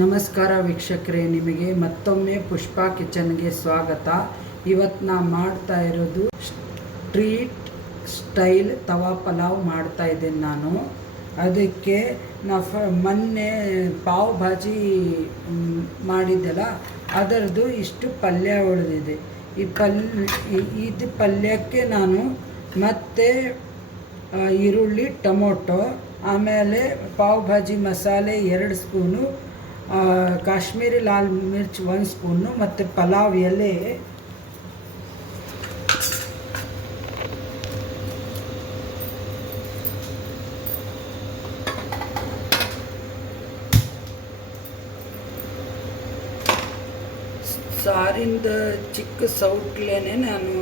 ನಮಸ್ಕಾರ ವೀಕ್ಷಕರೇ, ನಿಮಗೆ ಮತ್ತೊಮ್ಮೆ ಪುಷ್ಪಾ ಕಿಚನ್ಗೆ ಸ್ವಾಗತ. ಇವತ್ತು ನಾನು ಮಾಡ್ತಾ ಇರೋದು ಸ್ಟ್ರೀಟ್ ಸ್ಟೈಲ್ ತವಾ ಪಲಾವ್ ಮಾಡ್ತಾ ಇದ್ದೇನೆ ನಾನು. ಅದಕ್ಕೆ ಮೊನ್ನೆ ಪಾವ್ ಭಾಜಿ ಮಾಡಿದ್ದೆಲ್ಲ ಅದರದ್ದು ಇಷ್ಟು ಪಲ್ಯ ಉಳಿದಿದೆ. ಇದು ಪಲ್ಯಕ್ಕೆ ನಾನು ಮತ್ತೆ ಈರುಳ್ಳಿ, ಟೊಮೊಟೊ, ಆಮೇಲೆ ಪಾವ್ ಭಾಜಿ ಮಸಾಲೆ 2 ಸ್ಪೂನು, ಕಾಶ್ಮೀರಿ ಲಾಲ್ ಮಿರ್ಚ್ 1 ಸ್ಪೂನು, ಮತ್ತು ಪಲಾವ್ ಎಲೆ ಸಾರಿಂದ ಚಿಕ್ಕ ಸೌಟ್ಲೇನೆ ನಾನು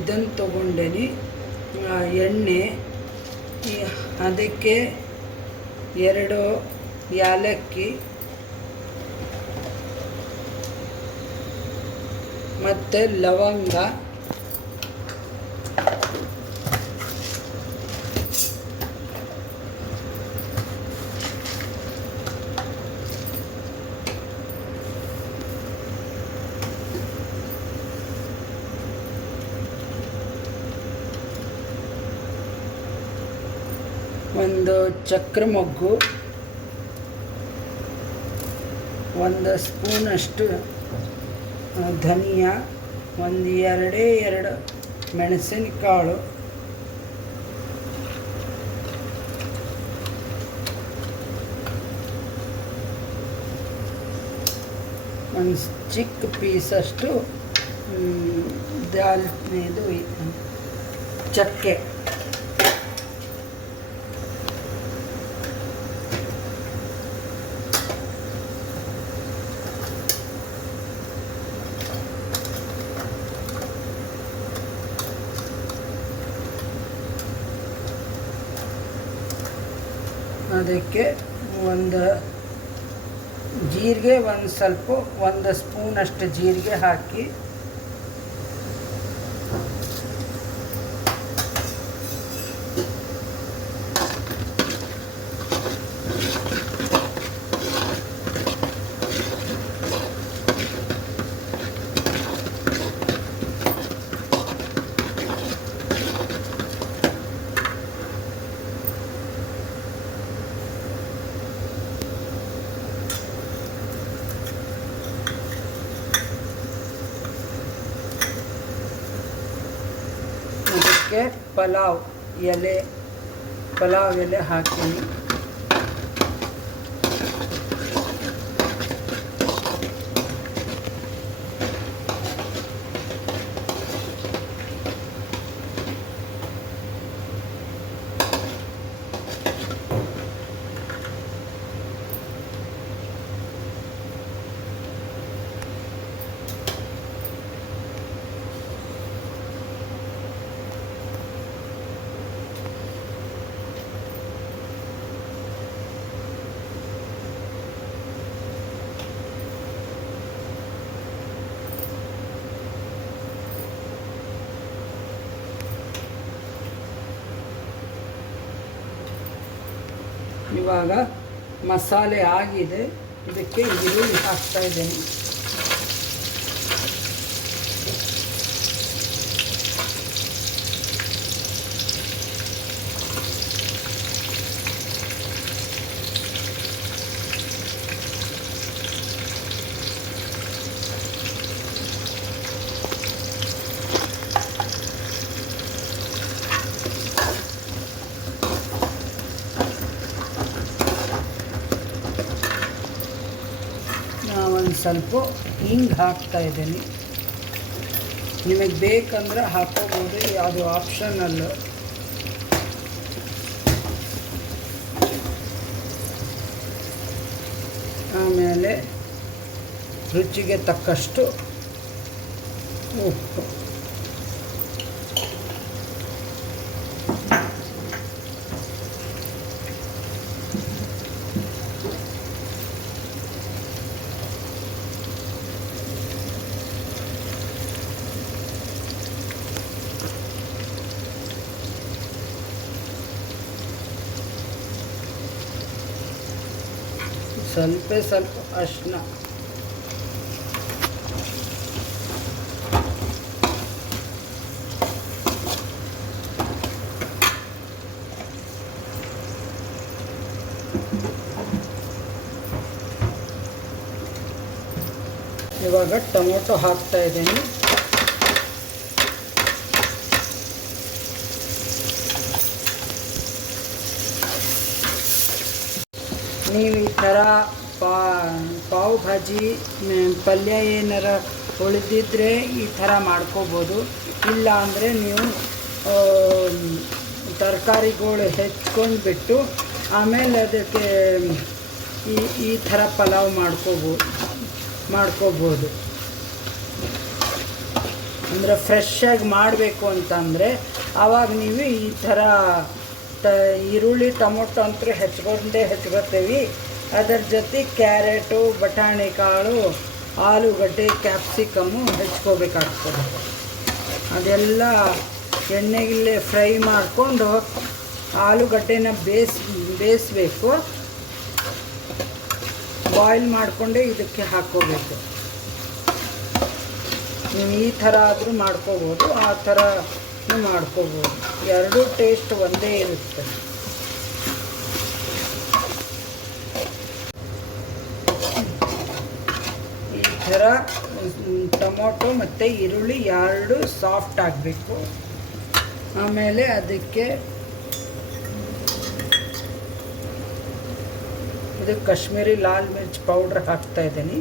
ಇದನ್ನು ತೊಗೊಂಡೇನಿ. ಎಣ್ಣೆ, ಅದಕ್ಕೆ 2 ಏಲಕ್ಕಿ ಮತ್ತು ಲವಂಗ, ಒಂದು ಚಕ್ರ ಮೊಗ್ಗು, 1 ಸ್ಪೂನಷ್ಟು ಧನಿಯಾ, 2 ಮೆಣಸಿನಕಾಳು, ಒಂದು ಚಿಕ್ಕ ಪೀಸಷ್ಟು ಇದು ಚಕ್ಕೆ, ಅದಕ್ಕೆ ಒಂದು ಜೀರಿಗೆ, ಸ್ವಲ್ಪ 1 ಸ್ಪೂನಷ್ಟು ಜೀರಿಗೆ ಹಾಕಿ ಪಲಾವ್ ಎಲೆ ಹಾಕೀನಿ. ಇವಾಗ ಮಸಾಲೆ ಆಗಿದೆ, ಇದಕ್ಕೆ ಈರುಳ್ಳಿ ಹಾಕ್ತಾ ಇದ್ದೇನೆ. ಒಂದು ಸ್ವಲ್ಪ ಹಿಂಗೆ ಹಾಕ್ತಾ ಇದ್ದೀನಿ. ನಿಮಗೆ ಬೇಕಂದ್ರೆ ಹಾಕೋಬೋದು, ಅದು ಆಪ್ಷನಲ್ಲು. ಆಮೇಲೆ ರುಚಿಗೆ ತಕ್ಕಷ್ಟು ಉಪ್ಪು. ಸ್ವಲ್ಪ ಅರಿಶಿನ, ಇವಾಗ ಟೊಮೊಟೊ ಹಾಕ್ತಾ ಇದ್ದೀನಿ. ನೀವು ಈ ಥರ ಪಾವ್ ಭಾಜಿ ಪಲ್ಯ ಏನಾರ ಉಳಿದಿದ್ರೆ ಈ ಥರ ಮಾಡ್ಕೋಬೋದು. ಇಲ್ಲ ಅಂದರೆ ನೀವು ತರಕಾರಿಗಳು ಹೆಚ್ಕೊಂಡ್ಬಿಟ್ಟು ಆಮೇಲೆ ಅದಕ್ಕೆ ಈ ಥರ ಪಲಾವ್ ಮಾಡ್ಕೋಬೋದು. ಅಂದರೆ ಫ್ರೆಶ್ಶಾಗಿ ಮಾಡಬೇಕು ಅಂತಂದರೆ ಆವಾಗ ನೀವು ಈ ಥರ ಈರುಳ್ಳಿ ಟೊಮೊಟೊ ಅಂತೂ ಹೆಚ್ಕೊತೀವಿ. ಅದರ ಜೊತೆ ಕ್ಯಾರೆಟು, ಬಟಾಣಿ ಕಾಳು, ಆಲೂಗಡ್ಡೆ, ಕ್ಯಾಪ್ಸಿಕಮ್ಮು ಹೆಚ್ಕೋಬೇಕಾಗ್ತದೆ. ಅದೆಲ್ಲ ಎಣ್ಣೆಗಲ್ಲೇ ಫ್ರೈ ಮಾಡಿಕೊಂಡು ಆಲೂಗಡ್ಡೆನ ಬೇಯಿಸ್ಬೇಕು. ಬಾಯ್ಲ್ ಮಾಡಿಕೊಂಡೇ ಇದಕ್ಕೆ ಹಾಕ್ಕೋಬೇಕು. ನೀವು ಈ ಥರ ಆದರೂ ಮಾಡ್ಕೋಬೋದು, ಆ ಥರ ಮಾಡ್ಕೋಬೋದು. ಎರಡೂ ಟೇಸ್ಟ್ ಒಂದೇ ಇರುತ್ತೆ. ಈ ಥರ ಟೊಮೊಟೊ ಮತ್ತು ಈರುಳ್ಳಿ ಎರಡು ಸಾಫ್ಟ್ ಆಗಬೇಕು. ಆಮೇಲೆ ಅದಕ್ಕೆ ಇದು ಕಾಶ್ಮೀರಿ ಲಾಲ್ ಮಿರ್ಚ್ ಪೌಡ್ರ್ ಹಾಕ್ತಾಯಿದ್ದೀನಿ.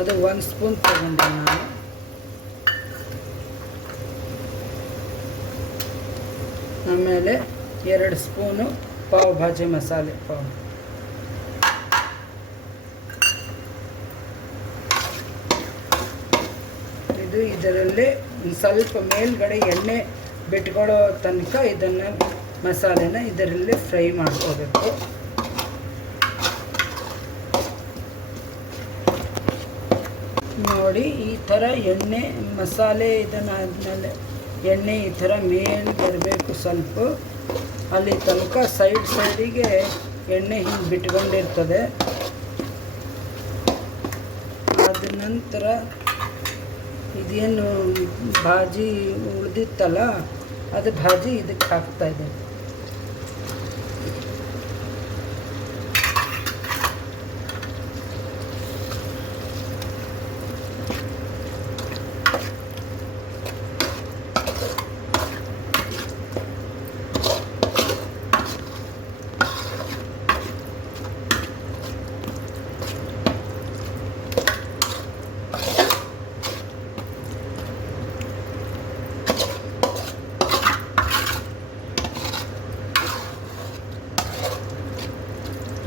ಅದು 1 ಸ್ಪೂನ್ ತಗೊಂಡೆ ನಾನು. ಆಮೇಲೆ 2 ಸ್ಪೂನು ಪಾವ್ ಭಾಜಿ ಮಸಾಲೆ ಪೌಡರ್. ಇದು ಇದರಲ್ಲೇ ಸ್ವಲ್ಪ ಮೇಲ್ಗಡೆ ಎಣ್ಣೆ ಬಿಟ್ಕೊಳ್ಳೋ ತನಕ ಇದನ್ನು ಮಸಾಲೆನ ಇದರಲ್ಲೇ ಫ್ರೈ ಮಾಡ್ಕೋಬೇಕು. ನೋಡಿ ಈ ಥರ ಎಣ್ಣೆ ಮಸಾಲೆ ಇದನ್ನಾದಮೇಲೆ ಎಣ್ಣೆ ಈ ಥರ ಮೇಲೆ ಬರಬೇಕು. ಸ್ವಲ್ಪ ಅಲ್ಲಿ ತನಕ ಸೈಡಿಗೆ ಎಣ್ಣೆ ಹಿಂಗೆ ಬಿಟ್ಕೊಂಡಿರ್ತದೆ. ಆದ ನಂತರ ಇದೇನು ಭಾಜಿ ಉಳಿದಿತ್ತಲ್ಲ ಅದು ಭಾಜಿ ಇದಕ್ಕೆ ಹಾಕ್ತಾಯಿದೆ.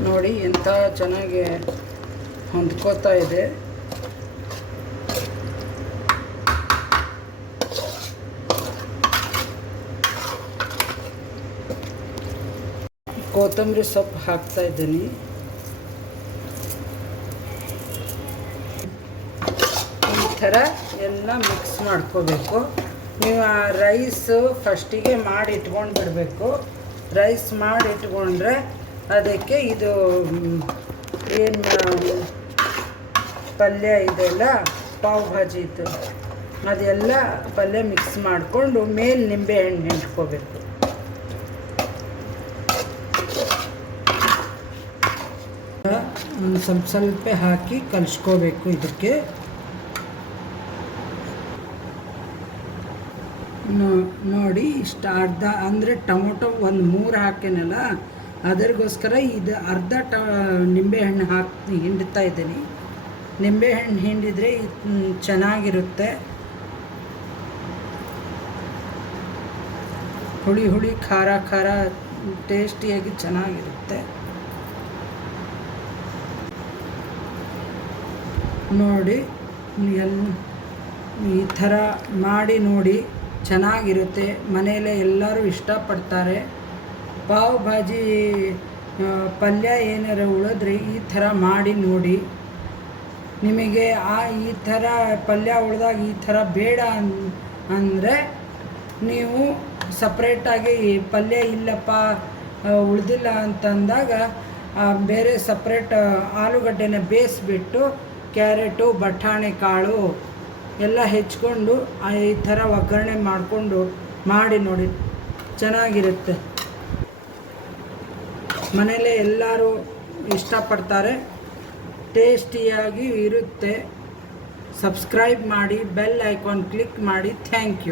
ನೋಡಿ ಎಂಥ ಚೆನ್ನಾಗಿ ಹೊಂದ್ಕೋತಾ ಇದೆ. ಕೊತ್ತಂಬರಿ ಸೊಪ್ಪು ಹಾಕ್ತಾ ಇದ್ದೀನಿ. ಈ ಥರ ಎಲ್ಲ ಮಿಕ್ಸ್ ಮಾಡ್ಕೋಬೇಕು. ನೀವು ಆ ರೈಸು ಫಸ್ಟಿಗೆ ಮಾಡಿ ಇಟ್ಕೊಂಡು ಬಿಡಬೇಕು. ರೈಸ್ ಮಾಡಿ ಇಟ್ಕೊಂಡ್ರೆ ಅದಕ್ಕೆ ಇದು ಏನು ಪಲ್ಯ ಇದೆಲ್ಲ ಪಾವ್ ಭಾಜಿ ಇತ್ತು ಅದೆಲ್ಲ ಪಲ್ಯ ಮಿಕ್ಸ್ ಮಾಡಿಕೊಂಡು ಮೇಲೆ ನಿಂಬೆಹಣ್ಣು ಹಿಂಡ್ಕೋಬೇಕು. ಸ್ವಲ್ಪ ಹಾಕಿ ಕಲಿಸ್ಕೋಬೇಕು. ಇದಕ್ಕೆ ನೋಡಿ ಇಷ್ಟು ಅರ್ಧ ಅಂದರೆ ಟೊಮೊಟೊ 3 ಹಾಕೇನಲ್ಲ ಅದರಿಗೋಸ್ಕರ ಇದು ಅರ್ಧ ನಿಂಬೆಹಣ್ಣು ಹಿಂಡ್ತಾ ಇದ್ದೀನಿ. ನಿಂಬೆಹಣ್ಣು ಹಿಂಡಿದರೆ ಚೆನ್ನಾಗಿರುತ್ತೆ. ಹುಳಿ ಖಾರ ಟೇಸ್ಟಿಯಾಗಿ ಚೆನ್ನಾಗಿರುತ್ತೆ. ನೋಡಿ ಈ ಥರ ಮಾಡಿ ನೋಡಿ, ಚೆನ್ನಾಗಿರುತ್ತೆ. ಮನೆಯಲ್ಲೇ ಎಲ್ಲರೂ ಇಷ್ಟಪಡ್ತಾರೆ. ಪಾವ್ ಭಾಜಿ ಪಲ್ಯ ಏನಾರು ಉಳಿದ್ರೆ ಈ ಥರ ಮಾಡಿ ನೋಡಿ. ನಿಮಗೆ ಈ ಥರ ಪಲ್ಯ ಉಳಿದಾಗ ಈ ಥರ ಬೇಡ ಅಂದರೆ ನೀವು ಸಪ್ರೇಟಾಗಿ ಪಲ್ಯ ಇಲ್ಲಪ್ಪ ಉಳಿದಿಲ್ಲ ಅಂತಂದಾಗ ಬೇರೆ ಸಪ್ರೇಟ್ ಆಲೂಗಡ್ಡೆನ ಬೇಯಿಸ್ಬಿಟ್ಟು ಕ್ಯಾರೆಟು ಬಟಾಣಿ ಕಾಳು ಎಲ್ಲ ಹೆಚ್ಕೊಂಡು ಈ ಥರ ಒಗ್ಗರಣೆ ಮಾಡಿಕೊಂಡು ಮಾಡಿ ನೋಡಿ, ಚೆನ್ನಾಗಿರುತ್ತೆ. ಮನೇಲೇ ಎಲ್ಲರೂ ಇಷ್ಟಪಡ್ತಾರೆ, ಟೇಸ್ಟಿಯಾಗಿ ಇರುತ್ತೆ. ಸಬ್ಸ್ಕ್ರೈಬ್ ಮಾಡಿ, ಬೆಲ್ ಐಕಾನ್ ಕ್ಲಿಕ್ ಮಾಡಿ. Thank you.